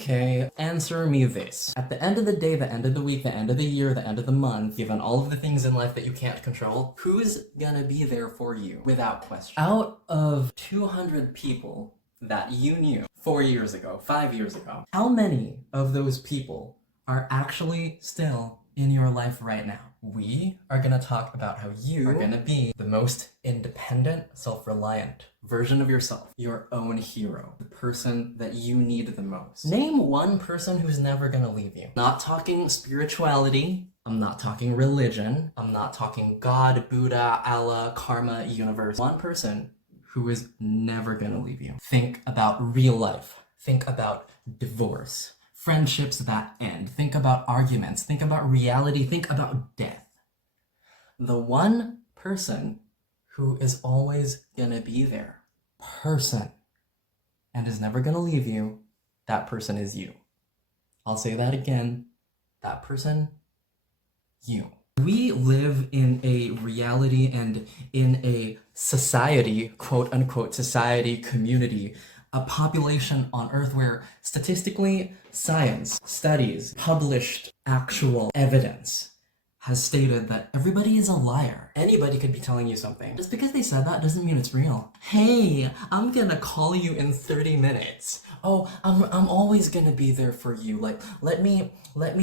Okay, answer me this. At the end of the day, the end of the week, the end of the year, the end of the month, given all of the things in life that you can't control, who's gonna be there for you without question? Out of 200 people that you knew 4 years ago, 5 years ago, how many of those people are actually still in your life right now? We are gonna talk about how you are gonna be the most independent, self-reliant version of yourself, your own hero, the person that you need the most. Name one person who's never gonna leave you. Not talking spirituality, I'm not talking religion, I'm not talking God, Buddha, Allah, karma, universe. One person who is never gonna leave you. Think about real life. Think about divorce. Friendships that end. Think about arguments. Think about reality. Think about death. The one person who is always gonna be there. Person. And is never gonna leave you. That person is you. I'll say that again. That person, you. We live in a reality and in a society, quote unquote, society, community, a population on Earth where statistically, science, studies, published actual evidence has stated that everybody is a liar. Anybody could be telling you something. Just because they said that doesn't mean it's real. Hey, I'm gonna call you in 30 minutes. Oh, I'm always gonna be there for you. Like, let me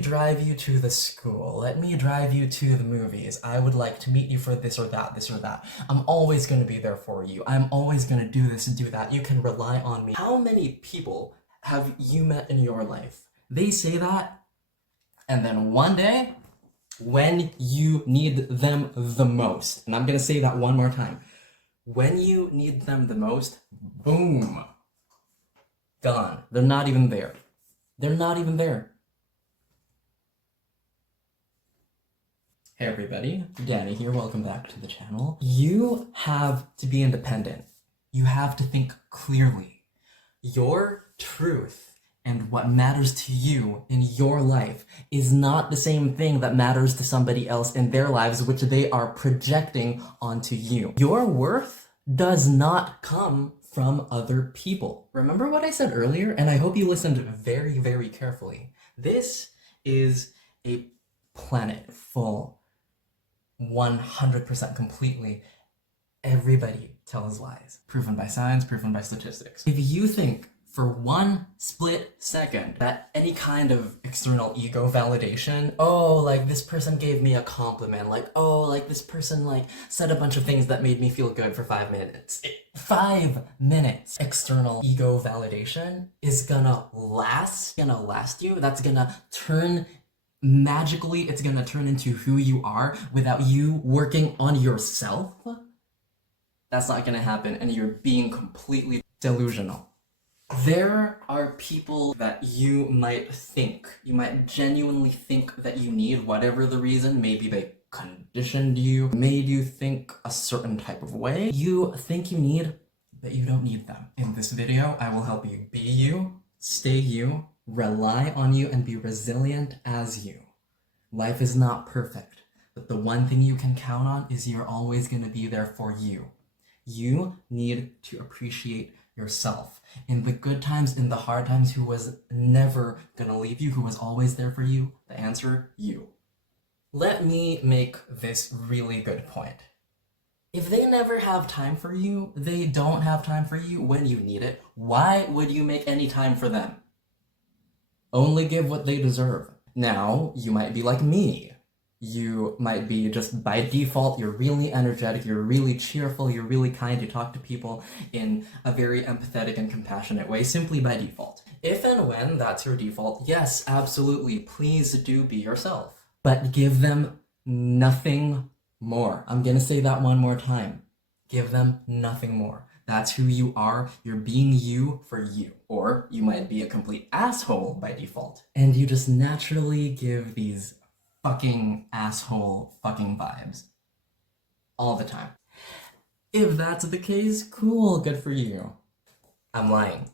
drive you to the school. Let me drive you to the movies. I would like to meet you for this or that, this or that. I'm always gonna be there for you. I'm always gonna do this and do that. You can rely on me. How many people have you met in your life? They say that, and then one day, when you need them the most, and I'm gonna say that one more time, when you need them the most, boom, gone. They're not even there. They're not even there. Hey everybody, Danny here, welcome back to the channel. You have to be independent. You have to think clearly. Your truth and what matters to you in your life is not the same thing that matters to somebody else in their lives, which they are projecting onto you. Your worth does not come from other people. Remember what I said earlier? And I hope you listened very, very carefully. This is a planet full, 100% completely, everybody tells lies. Proven by science, proven by statistics. If you think for one split second that any kind of external ego validation, oh, like this person gave me a compliment, like, oh, like this person like said a bunch of things that made me feel good for 5 minutes. 5 minutes external ego validation is gonna last you. That's gonna turn magically, it's gonna turn into who you are without you working on yourself. That's not gonna happen, and you're being completely delusional. There are people that you might genuinely think that you need, whatever the reason. Maybe they conditioned you, made you think a certain type of way. You think you need, but you don't need them. In this video, I will help you be you, stay you, rely on you, and be resilient as you. Life is not perfect, but the one thing you can count on is you're always going to be there for you. You need to appreciate yourself. In the good times, in the hard times, who was never gonna leave you, who was always there for you? The answer, you. Let me make this really good point. If they never have time for you, they don't have time for you when you need it, why would you make any time for them? Only give what they deserve. Now, you might be like me. You might be just by default, you're really energetic, you're really cheerful, you're really kind, you talk to people in a very empathetic and compassionate way, simply by default. If and when that's your default, yes, absolutely, please do be yourself. But give them nothing more. I'm gonna say that one more time. Give them nothing more. That's who you are. You're being you for you. Or you might be a complete asshole by default. And you just naturally give these fucking asshole fucking vibes all the time. If that's the case, cool, good for you. I'm lying.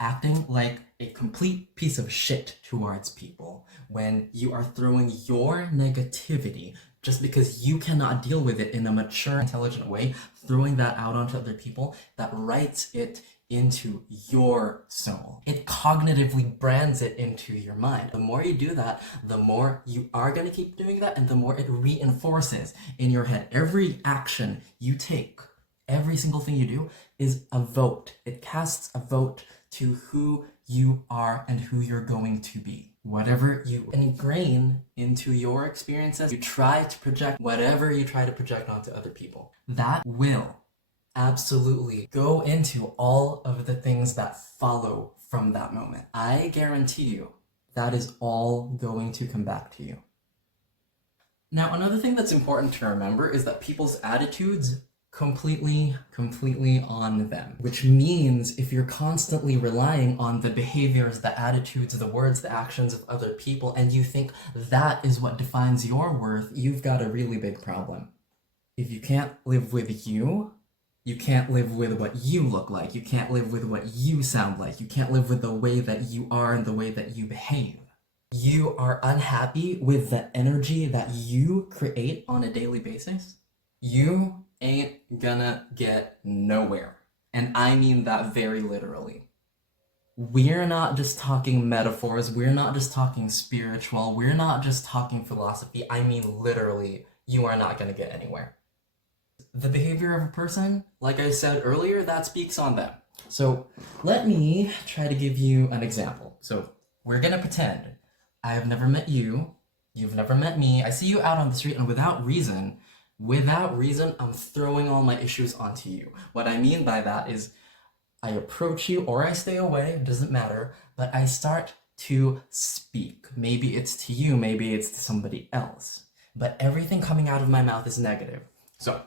Acting like a complete piece of shit towards people when you are throwing your negativity just because you cannot deal with it in a mature, intelligent way, throwing that out onto other people, that writes it into your soul. It cognitively brands it into your mind. The more you do that, the more you are going to keep doing that, and the more it reinforces in your head. Every action you take, every single thing you do is a vote. It casts a vote to who you are and who you're going to be. Whatever you ingrain into your experiences, you try to project whatever you try to project onto other people. That will absolutely go into all of the things that follow from that moment. I guarantee you that is all going to come back to you. Now, another thing that's important to remember is that people's attitudes completely on them, which means if you're constantly relying on the behaviors, the attitudes, the words, the actions of other people, and you think that is what defines your worth, you've got a really big problem. If you can't live with you, you can't live with what you look like. You can't live with what you sound like. You can't live with the way that you are and the way that you behave. You are unhappy with the energy that you create on a daily basis, you ain't gonna get nowhere. And I mean that very literally. We're not just talking metaphors, we're not just talking spiritual, we're not just talking philosophy. I mean literally, you are not gonna get anywhere. The behavior of a person, like I said earlier, that speaks on them. So let me try to give you an example. So we're gonna pretend I have never met you, you've never met me, I see you out on the street, and without reason, I'm throwing all my issues onto you. What I mean by that is I approach you or I stay away, it doesn't matter, but I start to speak. Maybe it's to you, maybe it's to somebody else, but everything coming out of my mouth is negative. So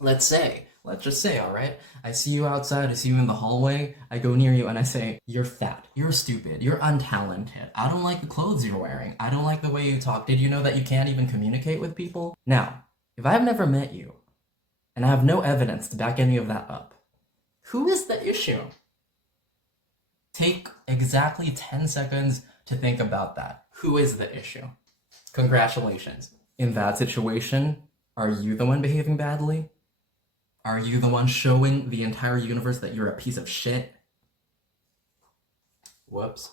let's just say, all right, I see you outside, I see you in the hallway, I go near you and I say, you're fat, you're stupid, you're untalented, I don't like the clothes you're wearing, I don't like the way you talk, did you know that you can't even communicate with people? Now, if I've never met you, and I have no evidence to back any of that up, who is the issue? Take exactly 10 seconds to think about that. Who is the issue? Congratulations. In that situation, are you the one behaving badly? Are you the one showing the entire universe that you're a piece of shit? Whoops.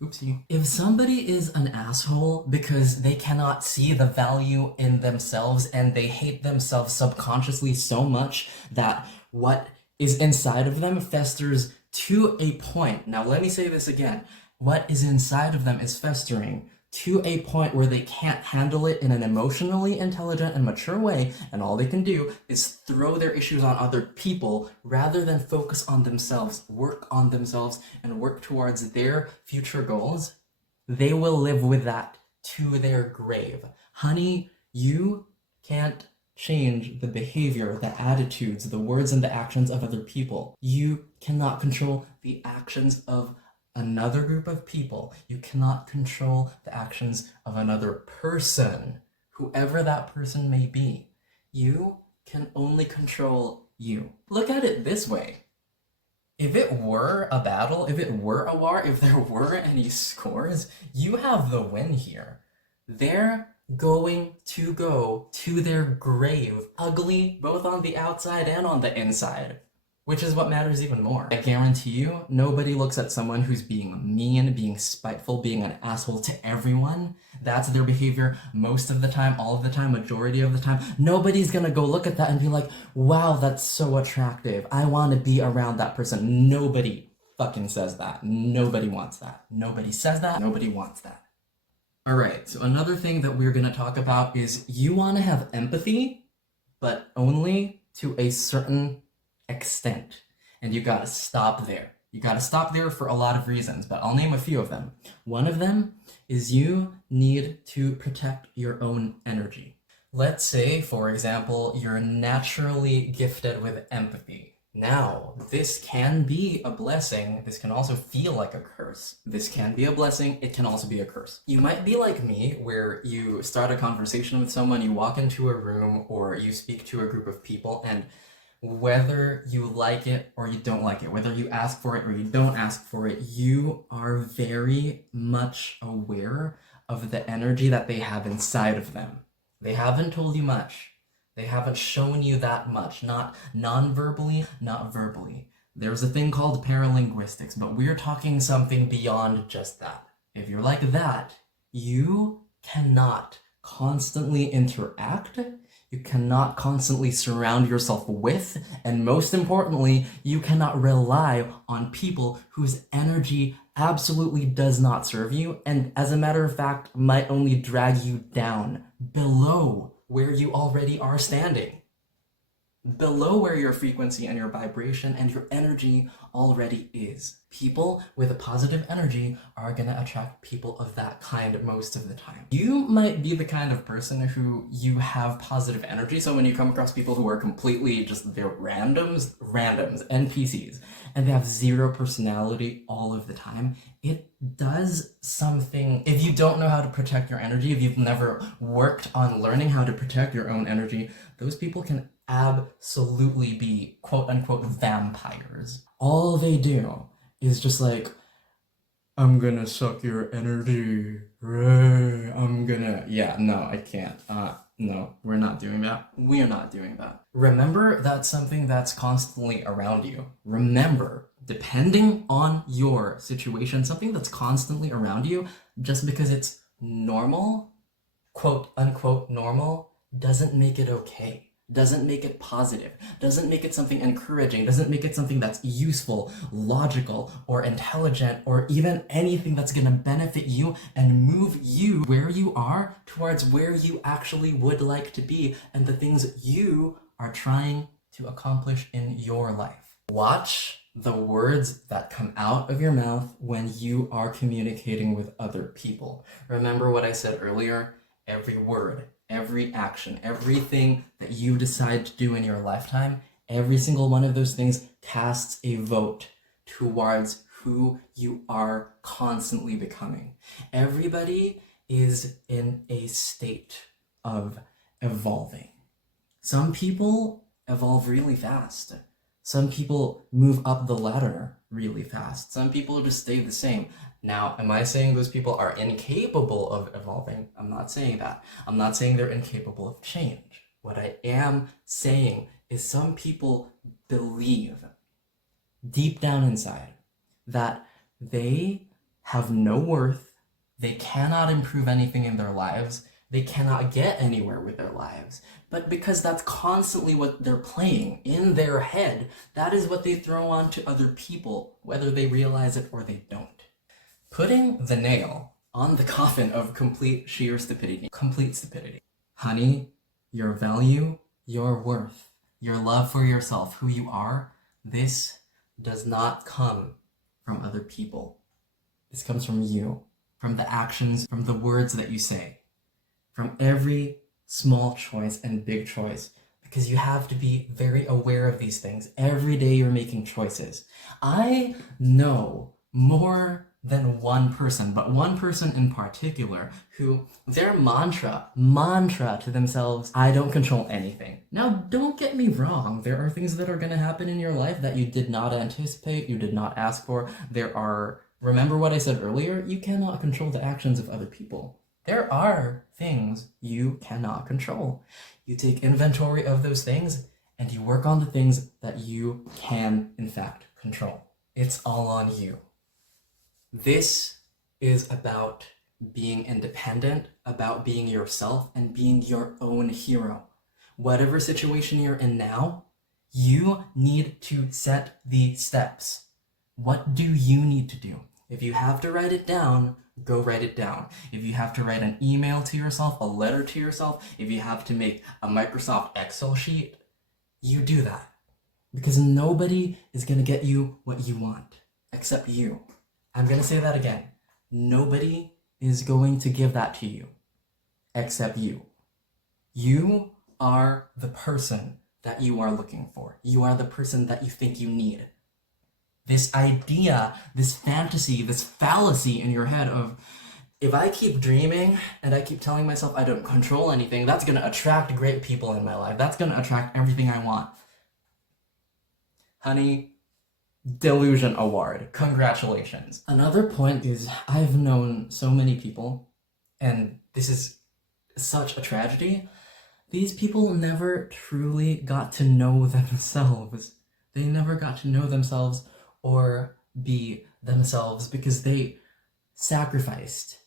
Oopsie. If somebody is an asshole because they cannot see the value in themselves and they hate themselves subconsciously so much that what is inside of them festers to a point. Now let me say this again. What is inside of them is festering to a point where they can't handle it in an emotionally intelligent and mature way, and all they can do is throw their issues on other people rather than focus on themselves, work on themselves, and work towards their future goals. They will live with that to their grave. Honey, you can't change the behavior, the attitudes, the words, and the actions of other people. You cannot control the actions of another group of people. You cannot control the actions of another person, whoever that person may be. You can only control you. Look at it this way. If it were a battle, if it were a war, if there were any scores, you have the win here. They're going to go to their grave, ugly both on the outside and on the inside. Which is what matters even more. I guarantee you, nobody looks at someone who's being mean, being spiteful, being an asshole to everyone. That's their behavior most of the time, all of the time, majority of the time. Nobody's gonna go look at that and be like, wow, that's so attractive. I wanna be around that person. Nobody fucking says that. Nobody wants that. Nobody says that. Nobody wants that. All right, so another thing that we're gonna talk about is you wanna have empathy, but only to a certain extent. And you gotta stop there. You gotta stop there for a lot of reasons, but I'll name a few of them. One of them is you need to protect your own energy. Let's say, for example, you're naturally gifted with empathy. Now, this can be a blessing. This can also feel like a curse. This can be a blessing. It can also be a curse. You might be like me, where you start a conversation with someone, you walk into a room, or you speak to a group of people, and whether you like it or you don't like it, whether you ask for it or you don't ask for it, you are very much aware of the energy that they have inside of them. They haven't told you much. They haven't shown you that much, not non-verbally, not verbally. There's a thing called paralinguistics, but we're talking something beyond just that. If you're like that, you cannot constantly interact, you cannot constantly surround yourself with, and most importantly, you cannot rely on people whose energy absolutely does not serve you, and as a matter of fact, might only drag you down below where you already are standing. Below where your frequency and your vibration and your energy already is. People with a positive energy are going to attract people of that kind most of the time. You might be the kind of person who you have positive energy, so when you come across people who are completely just, they're randoms, NPCs, and they have zero personality all of the time, it does something. If you don't know how to protect your energy, if you've never worked on learning how to protect your own energy, those people can absolutely be quote-unquote vampires. All they do is just like, I'm gonna suck your energy, I'm gonna, yeah, no, I can't, no, we're not doing that. We're not doing that. Remember, that's something that's constantly around you. Remember, depending on your situation, something that's constantly around you, just because it's normal, quote-unquote normal, doesn't make it okay. Doesn't make it positive, doesn't make it something encouraging, doesn't make it something that's useful, logical, or intelligent, or even anything that's gonna benefit you and move you where you are towards where you actually would like to be and the things you are trying to accomplish in your life. Watch the words that come out of your mouth when you are communicating with other people. Remember what I said earlier? Every word, every action, everything that you decide to do in your lifetime, every single one of those things casts a vote towards who you are constantly becoming. Everybody is in a state of evolving. Some people evolve really fast. Some people move up the ladder really fast. Some people just stay the same. Now, am I saying those people are incapable of evolving? I'm not saying that. I'm not saying they're incapable of change. What I am saying is some people believe deep down inside that they have no worth, they cannot improve anything in their lives, they cannot get anywhere with their lives. But because that's constantly what they're playing in their head, that is what they throw on to other people, whether they realize it or they don't. Putting the nail on the coffin of complete sheer stupidity. Complete stupidity. Honey, your value, your worth, your love for yourself, who you are, this does not come from other people. This comes from you, from the actions, from the words that you say, from every small choice and big choice, because you have to be very aware of these things. Every day you're making choices. I know more than one person, but one person in particular who their mantra to themselves, I don't control anything. Now, don't get me wrong. There are things that are going to happen in your life that you did not anticipate, you did not ask for. Remember what I said earlier? You cannot control the actions of other people. There are things you cannot control. You take inventory of those things and you work on the things that you can, in fact, control. It's all on you. This is about being independent, about being yourself, and being your own hero. Whatever situation you're in now, you need to set the steps. What do you need to do? If you have to write it down, go write it down. If you have to write an email to yourself, a letter to yourself, if you have to make a Microsoft Excel sheet, you do that. Because nobody is going to get you what you want, except you. I'm going to say that again. Nobody is going to give that to you, except you. You are the person that you are looking for. You are the person that you think you need. This idea, this fantasy, this fallacy in your head of, if I keep dreaming and I keep telling myself I don't control anything, that's going to attract great people in my life. That's going to attract everything I want. Honey, delusion award. Congratulations. Another point is I've known so many people, and this is such a tragedy. These people never truly got to know themselves. They never got to know themselves or be themselves because they sacrificed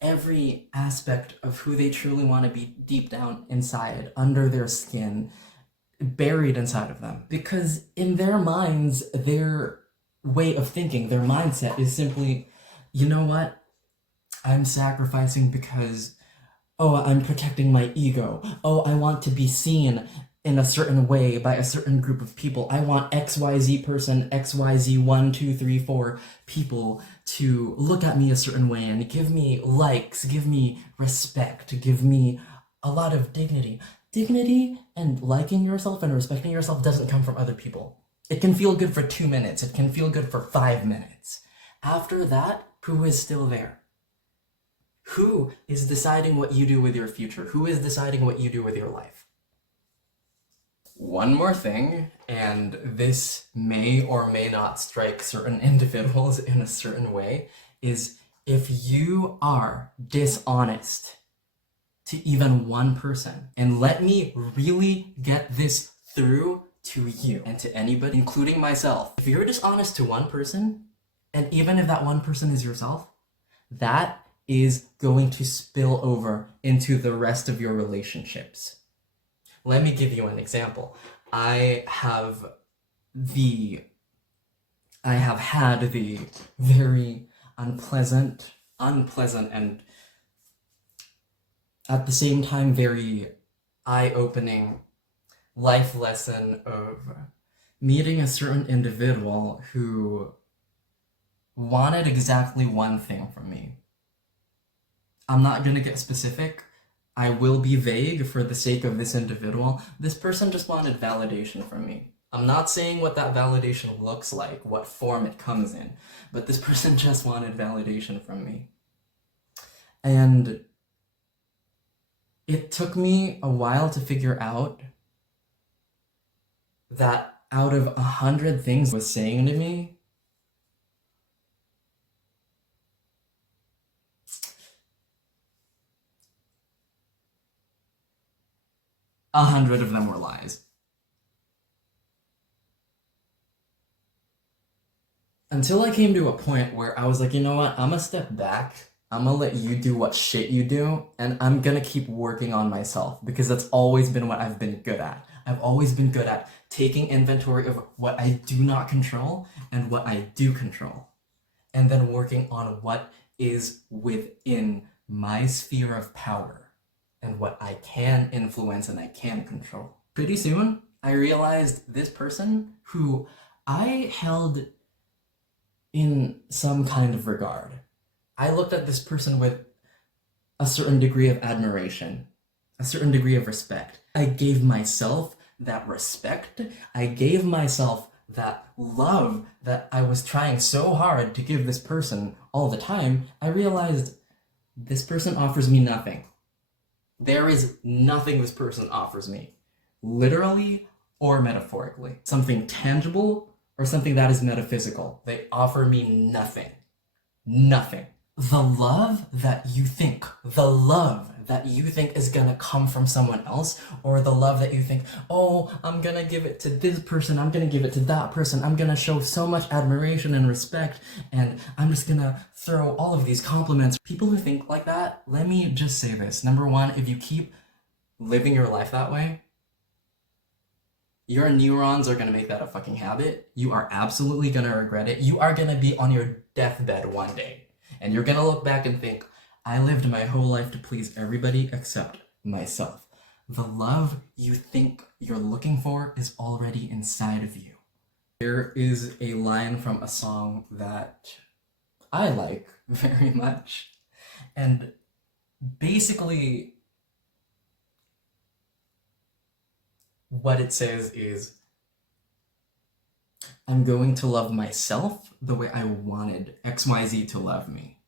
every aspect of who they truly want to be deep down inside, under their skin, buried inside of them. Because in their minds, their way of thinking, their mindset is simply, you know what? I'm sacrificing because, oh, I'm protecting my ego. Oh, I want to be seen in a certain way by a certain group of people. I want XYZ person, XYZ 1, 2, 3, 4 people to look at me a certain way and give me likes, give me respect, give me a lot of dignity. Dignity and liking yourself and respecting yourself doesn't come from other people. It can feel good for 2 minutes. It can feel good for 5 minutes. After that, who is still there? Who is deciding what you do with your future? Who is deciding what you do with your life? One more thing, and this may or may not strike certain individuals in a certain way, is if you are dishonest to even one person, and let me really get this through to you and to anybody, including myself. If you're dishonest to one person, and even if that one person is yourself, that is going to spill over into the rest of your relationships. Let me give you an example. I have had the very unpleasant and at the same time very eye-opening life lesson of meeting a certain individual who wanted exactly one thing from me. I'm not gonna get specific. I will be vague for the sake of this individual. This person just wanted validation from me. I'm not saying what that validation looks like, what form it comes in, but this person just wanted validation from me. And it took me a while to figure out that out of 100 things he was saying to me, 100 of them were lies. Until I came to a point where I was like, you know what, I'm gonna step back, I'm gonna let you do what shit you do, and I'm gonna keep working on myself, because that's always been what I've been good at. I've always been good at taking inventory of what I do not control and what I do control, and then working on what is within my sphere of power and what I can influence and I can control. Pretty soon, I realized this person who I held in some kind of regard. I looked at this person with a certain degree of admiration, a certain degree of respect. I gave myself that respect. I gave myself that love that I was trying so hard to give this person all the time. I realized this person offers me nothing. There is nothing this person offers me, literally or metaphorically. Something tangible or something that is metaphysical. They offer me nothing. Nothing. The love that you think is gonna come from someone else, or the love that you think, oh, I'm gonna give it to this person, I'm gonna give it to that person, I'm gonna show so much admiration and respect, and I'm just gonna throw all of these compliments. People who think like that, let me just say this. Number one, if you keep living your life that way, your neurons are gonna make that a fucking habit. You are absolutely gonna regret it. You are gonna be on your deathbed one day, and you're gonna look back and think, I lived my whole life to please everybody except myself. The love you think you're looking for is already inside of you. There is a line from a song that I like very much, and basically what it says is, I'm going to love myself the way I wanted XYZ to love me.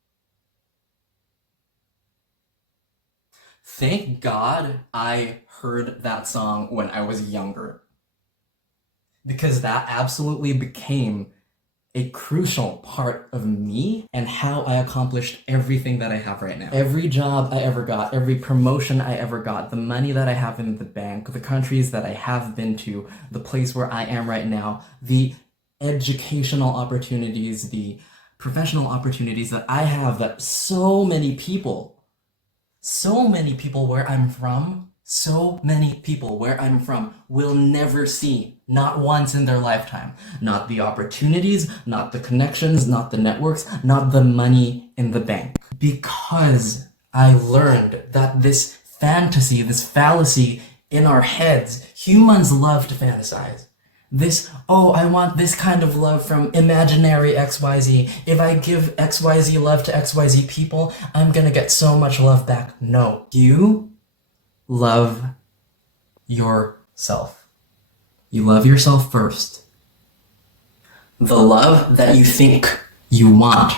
Thank God I heard that song when I was younger, because that absolutely became a crucial part of me and how I accomplished everything that I have right now. Every job I ever got, every promotion I ever got, the money that I have in the bank, the countries that I have been to, the place where I am right now, the educational opportunities, the professional opportunities that I have that so many people where I'm from, will never see, not once in their lifetime. Not the opportunities, not the connections, not the networks, not the money in the bank. Because I learned that this fantasy, this fallacy in our heads, humans love to fantasize. This, oh, I want this kind of love from imaginary XYZ. If I give XYZ love to XYZ people, I'm gonna get so much love back. No. You love yourself. You love yourself first. The love that you think you want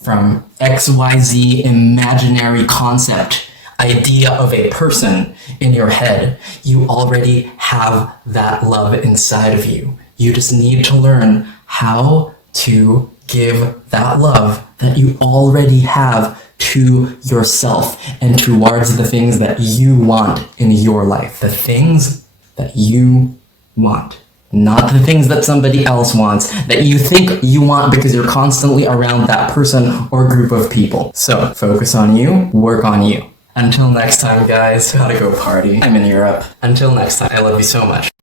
from XYZ imaginary concept, idea of a person in your head, you already have that love inside of you. You just need to learn how to give that love that you already have to yourself and towards the things that you want in your life. The things that you want. Not the things that somebody else wants, that you think you want because you're constantly around that person or group of people. So focus on you, work on you. Until next time, guys, gotta go party. I'm in Europe. Until next time, I love you so much.